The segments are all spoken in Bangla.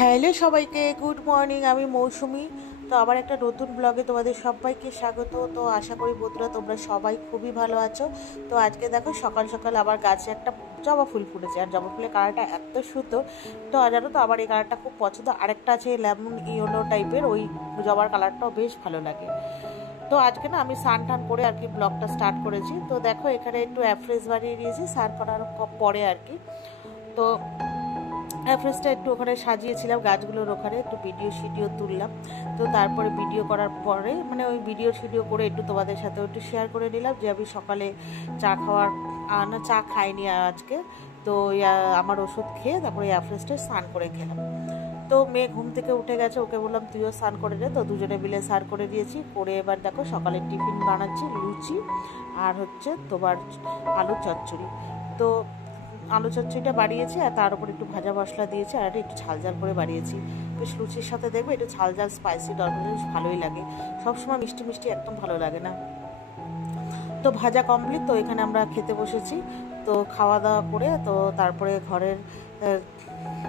হ্যালো সবাইকে, গুড মর্নিং। আমি মৌসুমি। তো আবার একটা নতুন ব্লগে তোমাদের সবাইকে স্বাগত। তো আশা করি বন্ধুরা তোমরা সবাই খুবই ভালো আছো। তো আজকে দেখো সকাল সকাল আবার গাছে একটা জবা ফুল ফুটেছে, আর জবা ফুলের কালারটা এত সুন্দর। তো জানো তো আমার এই কালারটা খুব পছন্দ। আরেকটা আছে লেমন ইয়েলো টাইপের, ওই জবার কালারটাও বেশ ভালো লাগে। তো আজকে না আমি স্নান টান করে আর কি ব্লগটা স্টার্ট করেছি। তো দেখো এখানে একটু অ্যাফ্রেশ বানিয়ে নিয়েছি স্নান করার পরে আর কি। তো অ্যাফ্রেশটা একটু ওখানে সাজিয়েছিলাম, গাছগুলোর ওখানে একটু ভিডিও তুললাম। তো তারপরে ভিডিও করার পরে মানে ওই ভিডিও করে একটু তোমাদের সাথেও একটু শেয়ার করে নিলাম যে আমি সকালে চা খাওয়ার না চা খাইনি আজকে। তো আমার ওষুধ খেয়ে তারপরে অ্যাফ্রেশটা স্নান করে খেলাম। তো মেয়ে ঘুম থেকে উঠে গেছে, ওকে বললাম তুইও স্নান করে নে। তো দুজনে মিলে স্নান করে দিয়েছি। করে এবার দেখো সকালে টিফিন বানাচ্ছি, লুচি আর হচ্ছে তোমার আলু চচ্চড়ি। তো আলু চচ্চড়িটা বাড়িয়েছি আর তার উপর একটু ভাজা মশলা দিয়েছি আর একটু ঝাল ঝাল করে বাড়িয়েছি। বেশ লুচির সাথে দেখবে একটু ঝাল ঝাল স্পাইসি দরকার, বেশ ভালোই লাগে। সবসময় মিষ্টি মিষ্টি একদম ভালো লাগে না। তো ভাজা কমপ্লিট, তো এখানে আমরা খেতে বসেছি। তো খাওয়া দাওয়া করে তো তারপরে ঘরের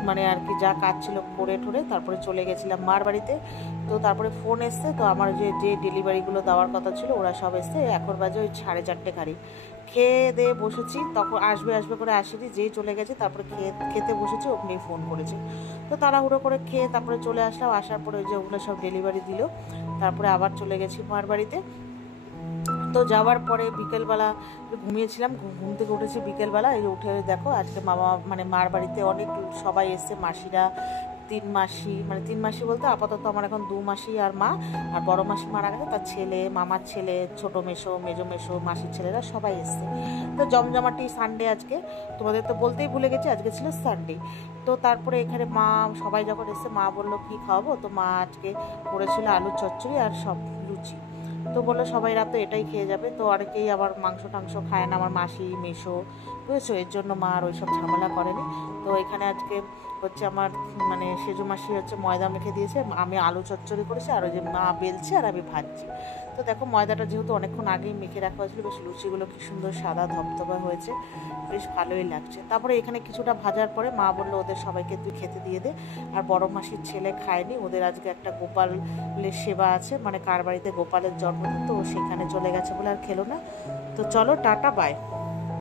মানে আর কি যা কাজ ছিল করে ঠোরে তারপরে চলে গেছিলাম মার বাড়িতে। তো তারপরে ফোন এসছে, তো আমার যে ডেলিভারিগুলো দেওয়ার কথা ছিল ওরা সব এসছে। এখন বাজে ওই 4:30 গাড়ি। খেয়ে দিয়ে বসেছি, তখন আসবে করে আসেনি, যেই চলে গেছে। তারপরে খেতে বসেছি, ওখানে ফোন করেছে। তো তাড়াহুড়ো করে খেয়ে তারপরে চলে আসলাম। আসার পরে ওই যে ওগুলো সব ডেলিভারি দিল। তারপরে আবার চলে গেছি মার বাড়িতে। তো যাওয়ার পরে বিকেলবেলা ঘুমিয়েছিলাম, ঘুম থেকে উঠেছি বিকেলবেলা। এই উঠে দেখো আজকে মামা মানে মার বাড়িতে অনেক সবাই এসছে, মাসিরা, 3 মাসি, মানে 3 মাসি বলতে আপাতত আমার এখন 2 মাসি আর মা। আর বড় মাসি মারা গেছে, তার ছেলে, মামার ছেলে, ছোট মেশো, মেজো মেশো, মাসির ছেলেরা সবাই এসছে। তো জমজমাটি সানডে আজকে, তোমাদের তো বলতেই ভুলে গেছি আজকে ছিল সানডে। তো তারপরে এখানে মা সবাই যখন এসছে মা বললো কি খাওয়াবো, তো মা আজকে করেছিল আলু চচ্চড়ি আর সব লুচি। তো বললো সবাই রাত তো এটাই খেয়ে যাবে। তো অনেকেই আবার মাংস টাংস খায় না, আমার মাসি মেশো, বুঝেছো, এর জন্য মা আর ওইসব ঝামেলা করেনি। তো এখানে আজকে হচ্ছে আমার মানে সেজো মাসি হচ্ছে ময়দা মেখে দিয়েছে, আমি আলু চচ্চড়ি করেছি, আর ওই যে মা বেলছে আর আমি ভাজছি। তো দেখো ময়দাটা যেহেতু অনেকক্ষণ আগেই মেখে রাখা হয়েছিল, বেশ লুচিগুলো কি সুন্দর সাদা ধপধপা হয়েছে, বেশ ভালোই লাগছে। তারপরে এখানে কিছুটা ভাজার পরে মা বললো ওদের সবাইকে তুই খেতে দিয়ে দে। আর বড় মাসির ছেলে খায়নি, ওদের আজকে একটা গোপালের সেবা আছে, মানে কার বাড়িতে গোপালের জন্মদিন, তো সেখানে চলে গেছে বলে আর খেলো না। তো চলো টাটা বাই।